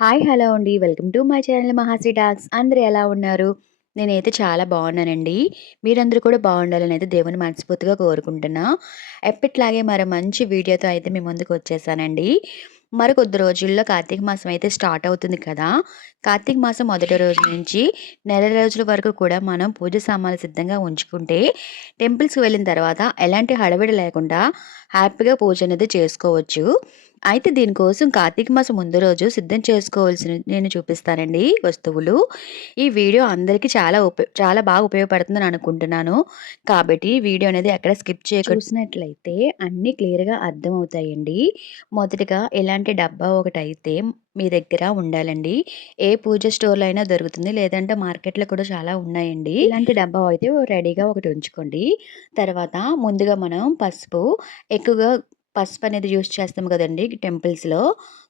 Hi hello అండి. Welcome to my channel Mahasri talks అందరూ ఎలా ఉన్నారు? నేనైతే చాలా బాగున్నానండి. మీరందరూ కూడా బాగుండాలని అయితే దేవుని మనస్ఫూర్తిగా కోరుకుంటున్నా. ఎప్పట్లాగే మరో మంచి వీడియోతో అయితే మీ ముందుకు వచ్చేసానండి. మరి కొద్ది రోజుల్లో కార్తీక మాసం అయితే స్టార్ట్ అవుతుంది కదా. కార్తీక మాసం మొదటి రోజు నుంచి నెల రోజుల వరకు కూడా మనం పూజ సామాన్లు సిద్ధంగా ఉంచుకుంటే టెంపుల్స్కి వెళ్ళిన తర్వాత ఎలాంటి హడవిడి లేకుండా హ్యాపీగా పూజ అనేది చేసుకోవచ్చు. అయితే దీనికోసం కార్తీక మాసం ముందు రోజు సిద్ధం చేసుకోవాల్సిన నేను చూపిస్తానండి వస్తువులు. ఈ వీడియో అందరికీ చాలా ఉప చాలా బాగా ఉపయోగపడుతుందని అనుకుంటున్నాను. కాబట్టి వీడియో అనేది ఎక్కడ స్కిప్ చేయ చూసినట్లయితే అన్నీ క్లియర్గా అర్థమవుతాయండి. మొదటిగా ఇలాంటి డబ్బా ఒకటి అయితే మీ దగ్గర ఉండాలండి. ఏ పూజ స్టోర్లో అయినా దొరుకుతుంది. లేదంటే మార్కెట్లో కూడా చాలా ఉన్నాయండి. ఇలాంటి డబ్బా అయితే రెడీగా ఒకటి ఉంచుకోండి. తర్వాత ముందుగా మనం పసుపు ఎక్కువగా పసుపు అనేది యూస్ చేస్తాం కదండి టెంపుల్స్లో.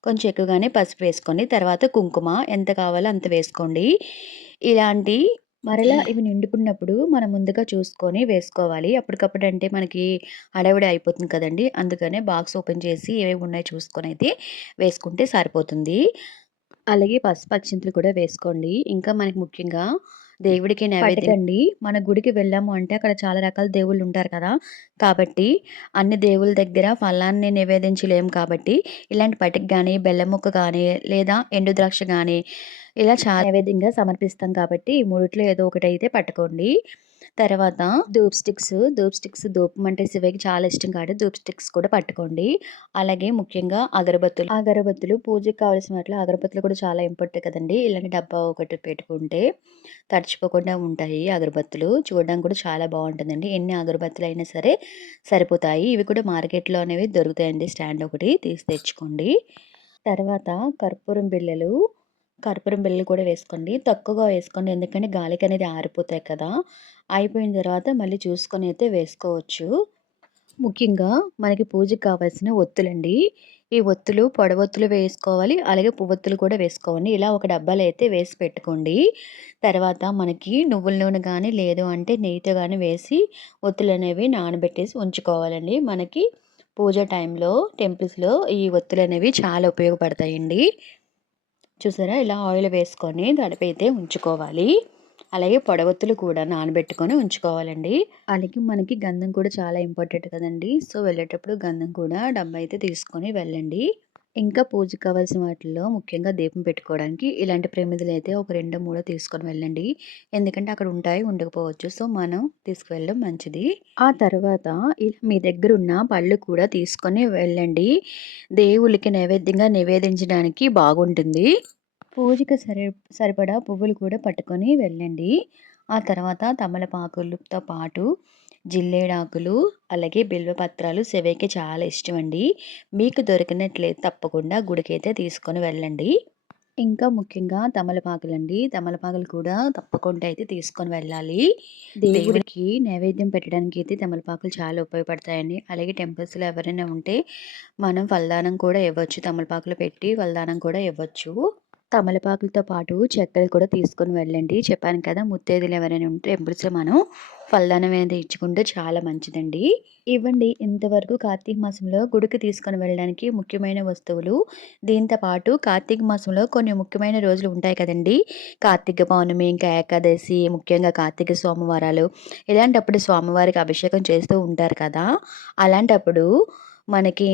కొంచెం ఎక్కువగానే పసుపు వేసుకోండి తర్వాత కుంకుమ ఎంత కావాలో అంత వేసుకోండి. ఇలాంటి మరలా ఇవి నిండుకున్నప్పుడు మనం ముందుగా చూసుకొని వేసుకోవాలి. అప్పటికప్పుడు అంటే మనకి హడావిడి అయిపోతుంది కదండి. అందుకనే బాక్స్ ఓపెన్ చేసి ఏవేవి ఉన్నాయో చూసుకొని అయితే వేసుకుంటే సరిపోతుంది. అలాగే పసుపు అక్షింతలు కూడా వేసుకోండి. ఇంకా మనకి ముఖ్యంగా దేవుడికి నైవేద్యం. అండి మన గుడికి వెళ్ళాము అంటే అక్కడ చాలా రకాల దేవుళ్ళు ఉంటారు కదా. కాబట్టి అన్ని దేవుళ్ళ దగ్గర ఫలాన్ని నివేదించలేము కాబట్టి ఇలాంటి పటికి కానీ బెల్లం ముక్క కానీ లేదా ఎండు ద్రాక్ష కానీ ఇలా చాలా నైవేద్యంగా సమర్పిస్తాం కాబట్టి ఈ మూడిట్లో ఏదో ఒకటి అయితే పట్టుకోండి. తర్వాత ధూప్ స్టిక్స్ ధూప్ స్టిక్స్ ధూపం అంటే శివకి చాలా ఇష్టం కాదు ధూప్ స్టిక్స్ కూడా పట్టుకోండి. అలాగే ముఖ్యంగా అగరబత్తులు. అగరబత్తులు పూజకి కావాల్సిన వాటిలో అగరబత్తులు కూడా చాలా ఇంపార్టెంట్ కదండి. ఇలాంటి డబ్బా ఒకటి పెట్టుకుంటే తడిచిపోకుండా ఉంటాయి అగరబత్తులు. చూడడానికి కూడా చాలా బాగుంటుందండి. ఎన్ని అగరబత్తులు అయినా సరే సరిపోతాయి. ఇవి కూడా మార్కెట్లో అనేవి దొరుకుతాయండి. స్టాండ్ ఒకటి తీసి తెచ్చుకోండి. తర్వాత కర్పూరం బిళ్ళలు కర్పూరం బిళ్ళలు కూడా వేసుకోండి. తక్కువగా వేసుకోండి. ఎందుకంటే గాలికి అనేది ఆరిపోతాయి కదా. అయిపోయిన తర్వాత మళ్ళీ చూసుకొని అయితే వేసుకోవచ్చు. ముఖ్యంగా మనకి పూజకి కావాల్సిన ఒత్తులండి. ఈ ఒత్తులు పొడవొత్తులు వేసుకోవాలి. అలాగే పువ్వొత్తులు కూడా వేసుకోవాలి ఇలా ఒక డబ్బాలో అయితే వేసి పెట్టుకోండి. తర్వాత మనకి నువ్వుల నూనె కానీ లేదు అంటే నెయ్యితో కానీ వేసి ఒత్తులు అనేవి నానబెట్టేసి ఉంచుకోవాలండి. మనకి పూజ టైంలో టెంపుల్స్లో ఈ ఒత్తులు అనేవి చాలా ఉపయోగపడతాయండి. చూసారా? ఇలా ఆయిల్ వేసుకొని తడిపైతే ఉంచుకోవాలి. అలాగే పొడవత్తులు కూడా నానబెట్టుకొని ఉంచుకోవాలండి. అలాగే మనకి గంధం కూడా చాలా ఇంపార్టెంట్ కదండి. సో వెళ్ళేటప్పుడు గంధం కూడా డబ్బా అయితే తీసుకొని వెళ్ళండి. ఇంకా పూజకు కావాల్సిన వాటిల్లో ముఖ్యంగా దీపం పెట్టుకోవడానికి ఇలాంటి ప్రమిదలు అయితే ఒక రెండు మూడో తీసుకొని వెళ్ళండి. ఎందుకంటే అక్కడ ఉంటాయి ఉండకపోవచ్చు. సో మనం తీసుకువెళ్ళడం మంచిది. ఆ తర్వాత మీ దగ్గర ఉన్న పళ్ళు కూడా తీసుకొని వెళ్ళండి. దేవుళ్ళకి నైవేద్యంగా నివేదించడానికి బాగుంటుంది. పూజకి సరి సరిపడా పువ్వులు కూడా పట్టుకొని వెళ్ళండి. ఆ తర్వాత తమలపాకులతో పాటు జిల్లేడాకులు అలాగే బిల్వపత్రాలు శివయ్యకి చాలా ఇష్టం అండి మీకు దొరికినట్లయితే తప్పకుండా గుడికైతే తీసుకొని వెళ్ళండి. ఇంకా ముఖ్యంగా తమలపాకులండి. తమలపాకులు కూడా తప్పకుండా అయితే తీసుకొని వెళ్ళాలి. దేవుడికి నైవేద్యం పెట్టడానికి అయితే తమలపాకులు చాలా ఉపయోగపడతాయండి. అలాగే టెంపుల్స్లో ఎవరైనా ఉంటే మనం ఫలదానం కూడా ఇవ్వచ్చు. తమలపాకులు పెట్టి ఫలదానం కూడా ఇవ్వచ్చు. తమలపాకులతో పాటు చక్కెర కూడా తీసుకొని వెళ్ళండి. చెప్పాను కదా ముత్తైదులు ఎవరైనా ఉంటే టెంపుల్స్లో మనం ఫలదానం అనేది ఇచ్చుకుంటే చాలా మంచిదండి. ఇవ్వండి ఇంతవరకు కార్తీక మాసంలో గుడికి తీసుకొని వెళ్ళడానికి ముఖ్యమైన వస్తువులు. దీంతో పాటు కార్తీక మాసంలో కొన్ని ముఖ్యమైన రోజులు ఉంటాయి కదండి. కార్తీక పౌర్ణమి ఇంకా ఏకాదశి ముఖ్యంగా కార్తీక సోమవారాలు. ఇలాంటప్పుడు స్వామివారికి అభిషేకం చేస్తూ ఉంటారు కదా. అలాంటప్పుడు మనకి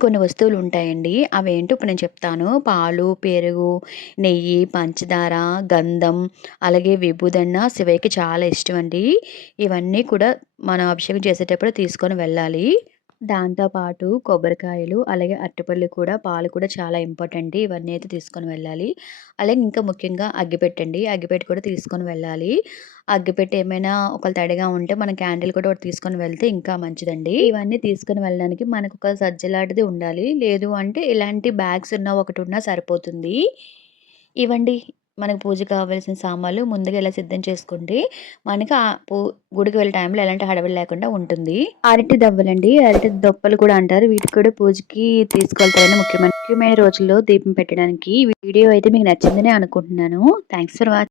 కొన్ని వస్తువులు ఉంటాయండి అవేంటో ఇప్పుడు నేను చెప్తాను. పాలు పెరుగు నెయ్యి పంచదార గంధం అలాగే విభూదన్న శివయ్యకి చాలా ఇష్టం అండి ఇవన్నీ కూడా మనం అభిషేకం చేసేటప్పుడు తీసుకొని వెళ్ళాలి. దాంతోపాటు కొబ్బరికాయలు అలాగే అరటిపళ్ళు కూడా పాలు కూడా చాలా ఇంపార్టెంట్. ఇవన్నీ అయితే తీసుకొని వెళ్ళాలి. అలాగే ఇంకా ముఖ్యంగా అగ్గిపెట్టండి అగ్గిపెట్టి కూడా తీసుకొని వెళ్ళాలి. అగ్గిపెట్టి ఏమైనా ఒక తడిగా ఉంటే మన క్యాండిల్ కూడా ఒకటి తీసుకొని వెళ్తే ఇంకా మంచిదండి. ఇవన్నీ తీసుకొని వెళ్ళడానికి మనకు ఒక సజ్జలాంటిది ఉండాలి. లేదు అంటే ఇలాంటి బ్యాగ్స్ ఉన్న ఒకటి ఉన్నా సరిపోతుంది. ఇవ్వండి. మనకు పూజ కావాల్సిన సామాన్లు ముందుగా ఇలా సిద్ధం చేసుకుంటే మనకి ఆ పూ గుడికి వెళ్ళే టైంలో ఎలాంటి హడవలు లేకుండా ఉంటుంది. అరటి దవ్వలండి. అరటి దొప్పలు కూడా అంటారు. వీటికి కూడా పూజకి తీసుకెళ్తారని ముఖ్యమైన ముఖ్యమైన రోజుల్లో దీపం పెట్టడానికి వీడియో అయితే మీకు నచ్చిందని అనుకుంటున్నాను. Thanks for watching